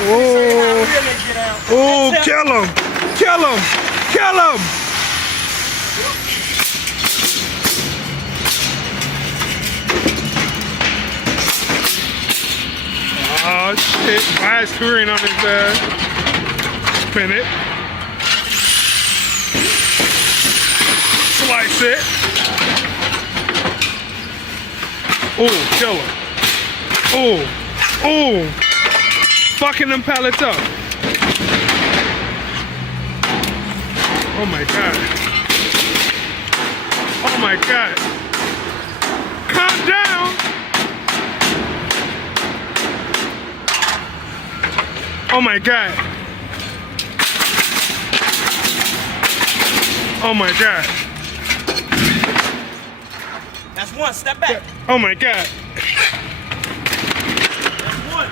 Oh, oh, kill him, kill him, kill him. Oh shit, ice cream on his ass. Spin it. Slice it. Oh, kill him. Oh, oh. Fucking them pallets up. Oh my god. Oh my god. Calm down. Oh my god. Oh my god. That's one. Step back. Oh my god. That's one.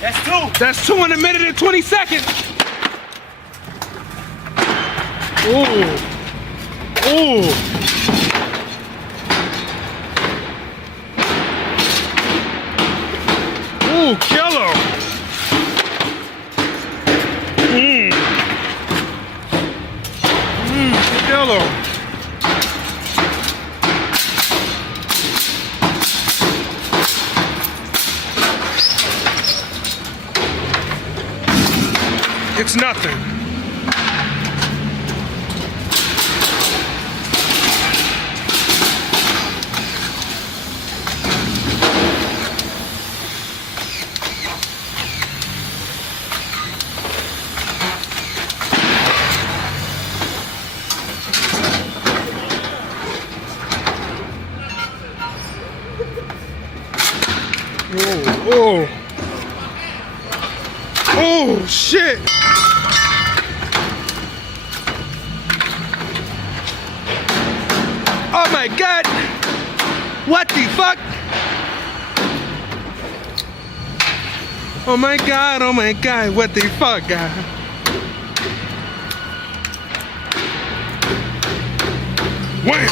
That's two. That's 2 in a minute and 20 seconds. Ooh. Ooh. Ooh, kill him. Kill him. It's nothing. Oh, oh. Oh, shit. Oh my god. What the fuck? Oh my god, what the fuck, guy? Wham!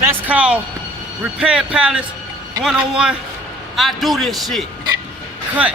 That's called Repair Pallets 101. I do this shit. Cut.